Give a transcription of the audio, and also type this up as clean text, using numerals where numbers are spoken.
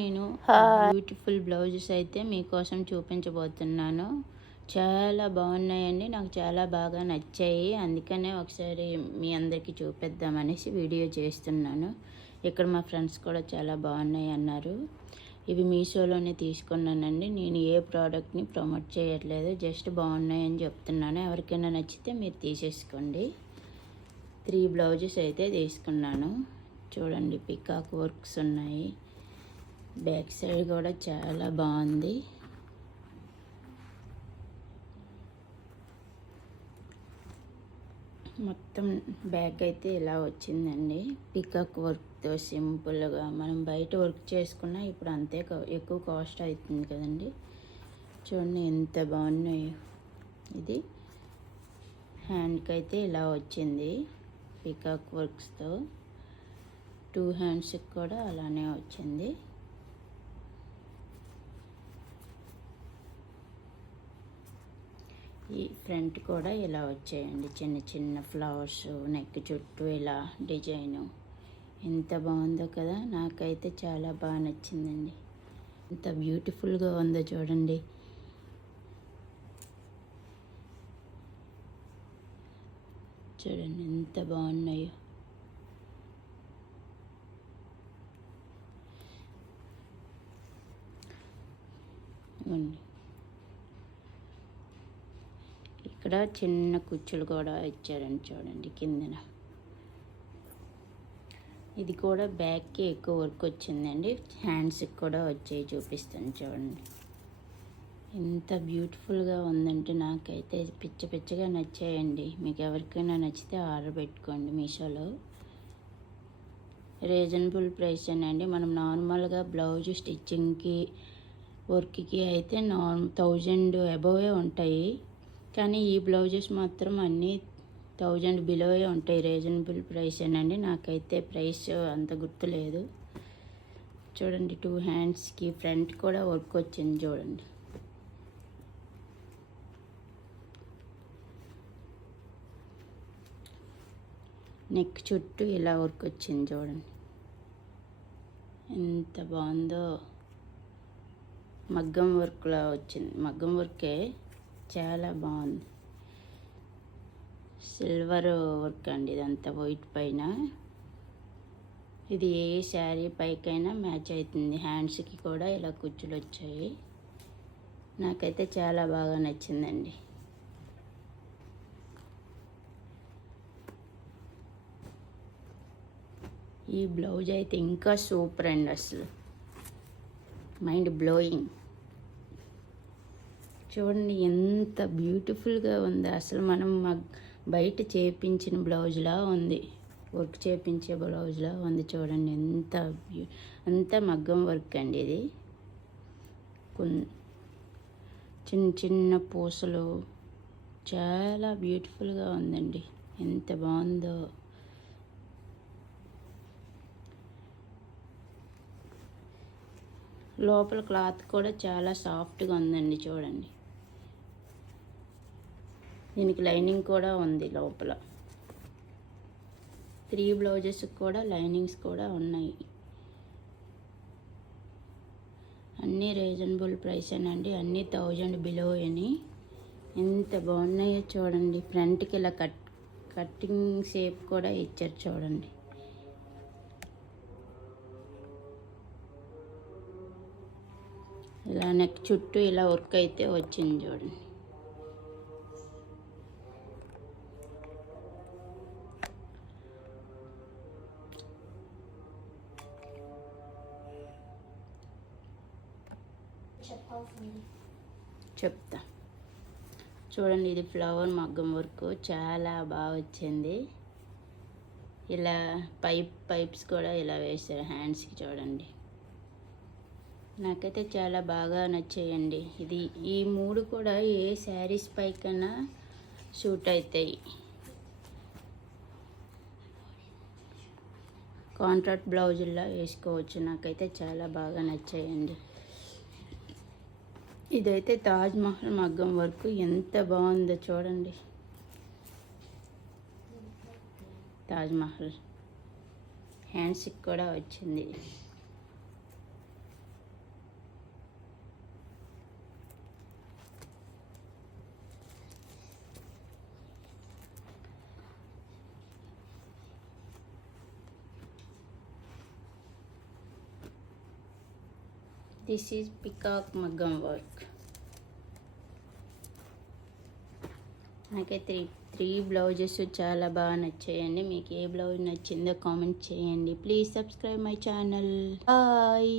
నేను beautiful blouses అయితే మీకోసం చూపించబోతున్నాను. చాలా బాగున్నాయండి, నాకు చాలా బాగా నచ్చాయి. అందుకనే ఒకసారి మీ అందరికీ చూపిద్దామనేసి వీడియో చేస్తున్నాను. ఇక్కడ మా ఫ్రెండ్స్ కూడా చాలా బాగున్నాయి అన్నారు. ఇవి మీషోలోనే తీసుకున్నానండి. నేను ఏ ప్రోడక్ట్ని ప్రమోట్ చేయట్లేదు, జస్ట్ బాగున్నాయని చెప్తున్నాను. ఎవరికైనా నచ్చితే మీరు తీసేసుకోండి. 3 బ్లౌజెస్ అయితే తీసుకున్నాను. చూడండి, పికాక్ వర్క్స్ ఉన్నాయి. బ్యాక్ సైడ్ కూడా చాలా బాగుంది. మొత్తం బ్యాక్ అయితే ఇలా వచ్చిందండి. పికాక్ వర్క్తో సింపుల్గా మనం బయట వర్క్ చేసుకున్నా ఇప్పుడు అంతే ఎక్కువ కాస్ట్ అవుతుంది కదండి. చూడండి ఎంత బాగున్నాయి. ఇది హ్యాండ్కి అయితే ఇలా వచ్చింది పికాక్ వర్క్స్తో. 2 హ్యాండ్స్కి కూడా అలానే వచ్చింది. ఈ ఫ్రంట్ కూడా ఇలా వచ్చాయండి, చిన్న చిన్న ఫ్లవర్స్ నెక్ చుట్టూ ఇలా డిజైను. ఎంత బాగుందో కదా, నాకైతే చాలా బాగా నచ్చిందండి. ఎంత బ్యూటిఫుల్గా ఉందో చూడండి. చూడండి ఎంత బాగున్నాయో. ఇక్కడ చిన్న కుచ్చులు కూడా ఇచ్చారండి చూడండి కిందన. ఇది కూడా బ్యాక్కి ఎక్కువ వర్క్ వచ్చిందండి, హ్యాండ్స్కి కూడా వచ్చాయి. చూపిస్తాను చూడండి. ఎంత బ్యూటిఫుల్గా ఉందంటే నాకైతే పిచ్చగా నచ్చాయండి. మీకు ఎవరికైనా నచ్చితే ఆర్డర్ పెట్టుకోండి మీషోలో. రీజనబుల్ ప్రైస్ అండి. మనం నార్మల్గా బ్లౌజ్ స్టిచ్చింగ్కి వర్క్కి అయితే 1000 అబోవే ఉంటాయి, కానీ ఈ బ్లౌజెస్ మాత్రం అన్నీ 1000 బిలోవే ఉంటాయి. రీజనబుల్ ప్రైస్ అండి. నాకైతే ప్రైస్ అంత గుర్తులేదు. చూడండి, 2 హ్యాండ్స్కి ఫ్రంట్ కూడా వర్క్ వచ్చింది చూడండి. నెక్ చుట్టూ ఇలా వర్క్ వచ్చింది చూడండి. ఎంత బాగుందో. మగ్గం వర్క్లా వచ్చింది. మగ్గం వర్కే చాలా బాగుంది. సిల్వర్ వర్క్ అండి ఇదంతా వైట్ పైన. ఇది ఏ శారీ పైకైనా మ్యాచ్ అవుతుంది. హ్యాండ్స్కి కూడా ఇలా కుచ్చులు వచ్చాయి. నాకైతే చాలా బాగా నచ్చిందండి. ఈ బ్లౌజ్ అయితే ఇంకా సూపర్ అండి, అసలు మైండ్ బ్లోయింగ్. చూడండి ఎంత బ్యూటిఫుల్గా ఉంది. అసలు మనం బయట చేపించిన బ్లౌజ్లా ఉంది, వర్క్ చేపించే బ్లౌజ్లా ఉంది. చూడండి అంత మగ్గం వర్క్ అండి. ఇది చిన్న చిన్న పూసలు, చాలా బ్యూటిఫుల్గా ఉందండి. ఎంత బాగుందో. లోపల క్లాత్ కూడా చాలా సాఫ్ట్గా ఉందండి చూడండి. దీనికి లైనింగ్ కూడా ఉంది లోపల. 3 బ్లౌజెస్ కూడా లైనింగ్స్ కూడా ఉన్నాయి. అన్నీ రీజనబుల్ ప్రైస్ అండి, అన్నీ 1000 బిలో అని. ఎంత బాగున్నాయో చూడండి. ఫ్రంట్కి ఇలా కట్టింగ్ షేప్ కూడా ఇచ్చారు చూడండి. ఇలా నెక్ చుట్టూ ఇలా వర్క్ అయితే వచ్చింది చూడండి. చెప్తా చూడండి. ఇది ఫ్లవర్ మగ్గం వర్క్ చాలా బాగా వచ్చింది. ఇలా పైప్స్ కూడా ఇలా వేశారు హ్యాండ్స్కి చూడండి. నాకైతే చాలా బాగా నచ్చాయండి. ఈ 3 కూడా ఏ శారీస్ పైకైనా సూట్ అవుతాయి. కాంట్రాక్ట్ బ్లౌజుల్లో వేసుకోవచ్చు. నాకైతే చాలా బాగా నచ్చాయండి. ఇదైతే తాజ్ మహల్ మగ్గం వర్క్ ఎంత బాగుందో చూడండి. తాజ్ మహల్ హ్యాండ్స్కి కూడా వచ్చింది. దిస్ ఈజ్ పికాక్ మగ్గం వర్క్. నాకైతే త్రీ బ్లౌజెస్ చాలా బాగా నచ్చాయండి. మీకు ఏ బ్లౌజ్ నచ్చిందో కామెంట్ చేయండి. Please subscribe my channel. Bye.